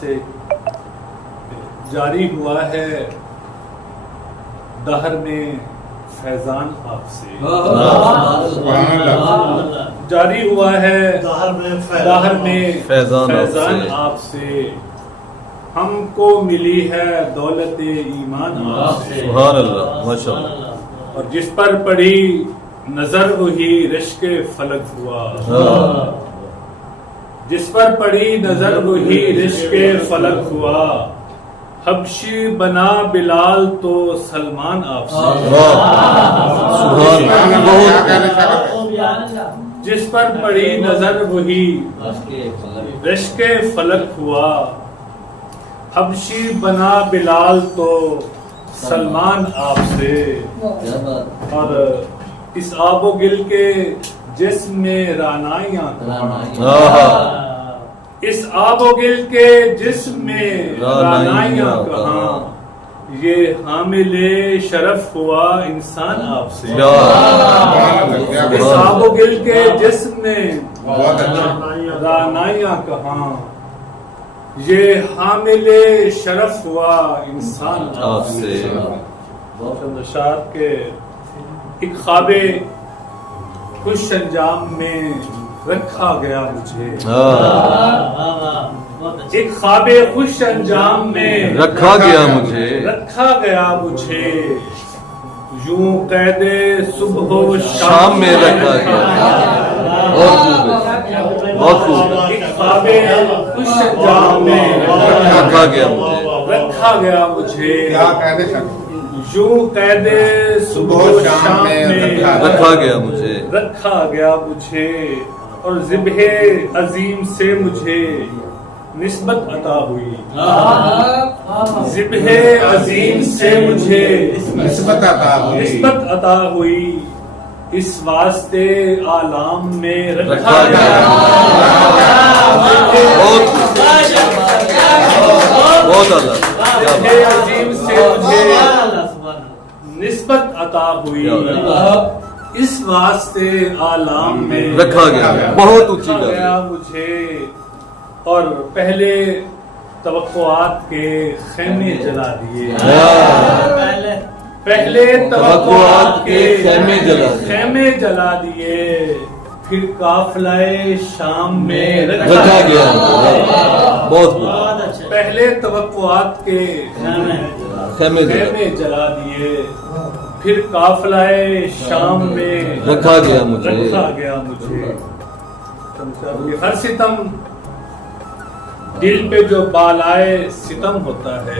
سے جاری ہوا ہے دہر میں فیضان آپ سے، جاری ہوا ہے دہر میں فیضان آپ سے، ہم کو ملی ہے دولت ایمان آپ سے، سبحان اللہ، ماشاء اللہ۔ اور جس پر پڑی نظر وہی رشک فلک ہوا، جس پر پڑی نظر وہی رشک فلک ہوا، حبشی بنا بلال تو سلمان آپ سے، جس پر پڑی نظر وہی رشک فلک ہوا، حبشی بنا بلال تو سلمان آپ سے، اور اس آب و گل کے جسم میں رعنائیاں، اس آب و گل کے جسم میں رعنائیاں کہاں، یہ حامل شرف ہوا انسان آپ سے، اس آب و گل کے جسم میں رعنائیاں کہاں، یہ حامل شرف ہوا انسان آپ سے۔ شاد کے ایک خواب خوش انجام میں رکھا گیا مجھے، ایک خواب خوش انجام میں رکھا گیا مجھے، رکھا گیا مجھے، یوں قید صبح و شام میں رکھا گیا، بہت خوب، ایک خواب خوش انجام میں رکھا گیا مجھے، رکھا گیا مجھے، یوں قید صبح و شام میں رکھا گیا مجھے، رکھا گیا مجھے، اور ذبح عظیم سے مجھے نسبت عطا ہوئی، ذبح عظیم سے مجھے نسبت عطا ہوئی، اس واسطے عالم میں رکھا گیا، بہت اللہ، ذبح عظیم سے مجھے نسبت عطا ہوئی، اس واسطے عالم میں رکھا گیا، بہت اونچی رکھا گیا مجھے، اور پہلے توقعات کے خیمے جلا دیے، پہلے توقعات کے خیمے جلا دیے، پھر قافلہ شام میں رکھا گیا، بہت پہلے توقعات کے خیمے جلا دیے، پھر قافلہ شام میں رکھا گیا مجھے، رکھا گیا مجھے، ہر ستم دل پہ جو بالائے ستم ہوتا ہے،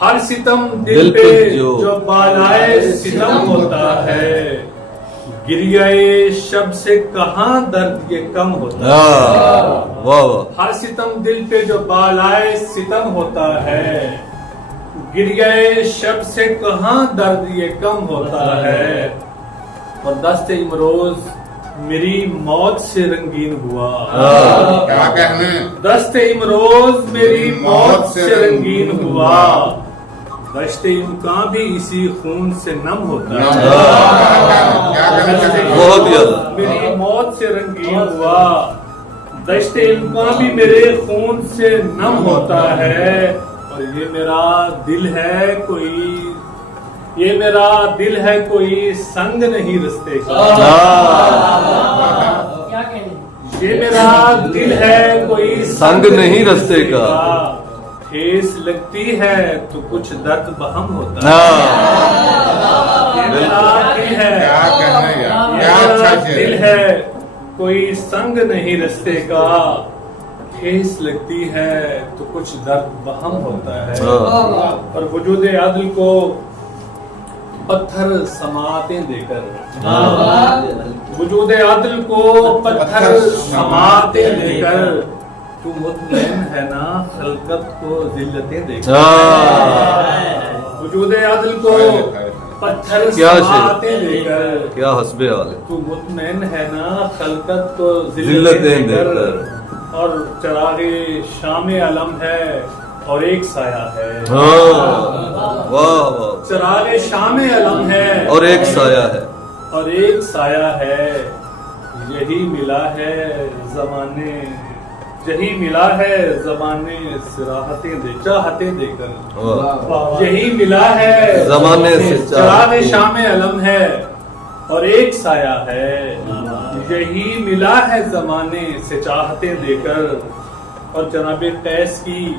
ہر ستم دل پہ جو بالائے ستم ہوتا ہے، گریہ شب سے کہاں درد یہ کم ہوتا ہے، ہر ستم دل پہ جو بالائے ستم ہوتا ہے، گریہ شب سے کہاں درد یہ کم ہوتا ہے، اور دست امروز میری موت سے رنگین ہوا، کیا کہنے، دست امروز میری موت سے رنگین ہوا، دشت امکان بھی اسی خون سے نم ہوتا ہے، بہت زیادہ، میری موت سے رنگین ہوا، دشت امکان بھی میرے خون سے نم ہوتا ہے، اور یہ میرا دل ہے کوئی، یہ میرا دل ہے کوئی سنگ نہیں رستے کا، یہ میرا دل ہے کوئی سنگ نہیں رستے کا، ٹھیس لگتی ہے تو کچھ درد بہم ہوتا ہے، یہ میرا دل ہے، یہ میرا دل ہے کوئی سنگ نہیں رستے کا، ٹھیس لگتی ہے تو کچھ درد بہم ہوتا ہے، اور وجود عدل کو پتھر سماعتیں دے کر، وجود عدل کو پتھر سماعتیں دے کر، تو مطمئن ہے نا خلقت کو ذلتیں دے کر، وجود عدل کو پتھر سماعتیں دے کر، کیا حسب حال ہے، تو مطمئن ہے نا خلقت کو ذلتیں ذلتیں دے دے کر، کر، اور چراغ شام علم ہے اور ایک سایہ ہے، واہ واہ، چراغ شام علم ہے اور ایک سایہ ہے، اور ایک سایہ ہے، یہی ملا ہے زمانے یہی ملا ہے زمانے سے راحتیں دے چاہتیں دے کر واہ یہی ملا ہے زمانے سے چراغ شام علم ہے اور ایک سایہ ہے یہی ملا ہے زمانے سے چاہتیں دے کر اور جناب قیس کی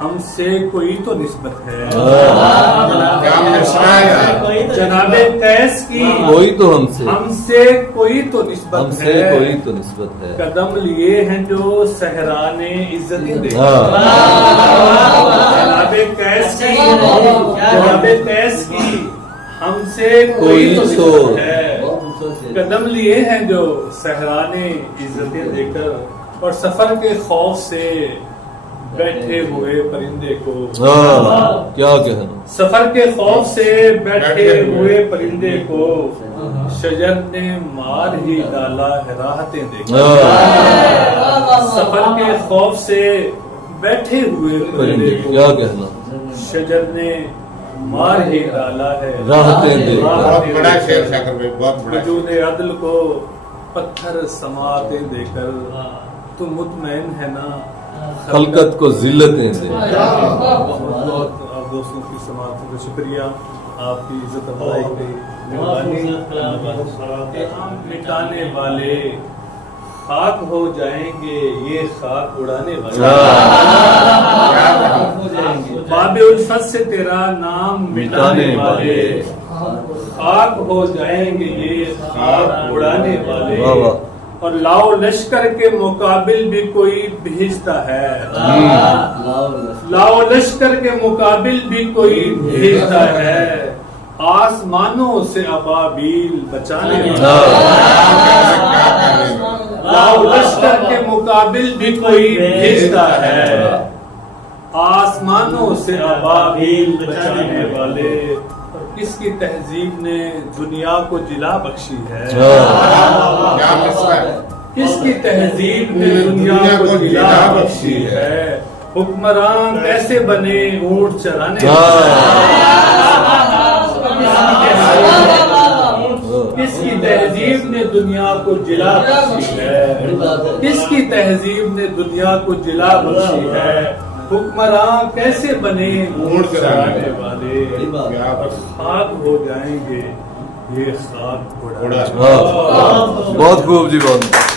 ہم سے کوئی تو نسبت ہے کیا مسئلہ ہے جناب قیس کی کوئی تو ہم سے کوئی تو ہم نسبت سے ہے کوئی تو نسبت ہے قدم لیے ہیں جو صحرا نے عزتیں دے جناب قیس کی ہم سے کوئی تو نسبت ہے قدم لیے ہیں جو صحرا نے عزتیں دے کر اور سفر کے خوف سے بیٹھے ہوئے پرندے کو کیا کہنا سفر کے خوف سے بیٹھے ہوئے پرندے کو شجر نے مار ہی ڈالا ہے راحتیں دے کر سفر کے خوف سے بیٹھے ہوئے پرندے کیا کو کہنا شجر نے مار ہی ڈالا ہے راحتیں دے بہت بڑا شعر شاکر بھائی بہت بڑا وجود عدل کو پتھر سماعتیں دے کر تو مطمئن ہے نا خلقت کو ذلتیں دے بہت آپ دوستوں کی سماعتوں کا شکریہ آپ کی عزت افزائی کی مٹانے والے خاک ہو جائیں گے یہ خاک اڑانے والے باب الفت سے تیرا نام مٹانے والے خاک ہو جائیں گے یہ خاک اڑانے والے واہ واہ اور لاؤ لشکر کے مقابل بھی کوئی بھیجتا ہے لاؤ لشکر کے مقابل بھی کوئی بھیجتا ہے آسمانوں سے ابابیل بچانے لاؤ لشکر کے مقابل بھی کوئی بھیجتا ہے آسمانوں سے ابابیل بچانے والے کس کی تہذیب نے دنیا کو جلا بخشی ہے کیا مسئلہ ہے کس کی تہذیب نے دنیا کو جلا بخشی ہے حکمران کیسے بنے اونٹ چرانے کس کی تہذیب نے دنیا کو جلا بخشی ہے کس کی تہذیب نے دنیا کو جلا بخشی ہے حکمران کیسے بنے اونٹ چرانے والے خاک ہو جائیں گے یہ خاک اڑا بہت خوب جی بہت